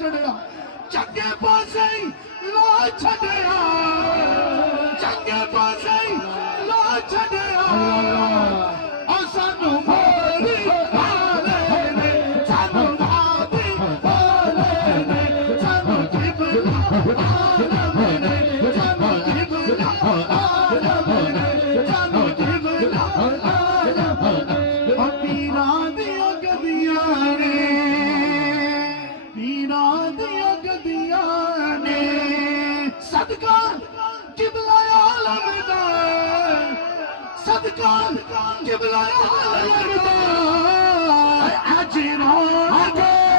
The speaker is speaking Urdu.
چڑھیا چنگے پاسے لا چھڑیا چنگے پاسے لا چھڑیا اور سانو ماری والے نے سانو ماری والے نے سانو جبل عالم نے سانو جبل عالم نے سانو جبل عالم نے اور پیران دیا گدیاں نے پیران دیا گدیاں نے صدقہ قبلہ عالم دا صدقہ قبلہ عالم دا اجروں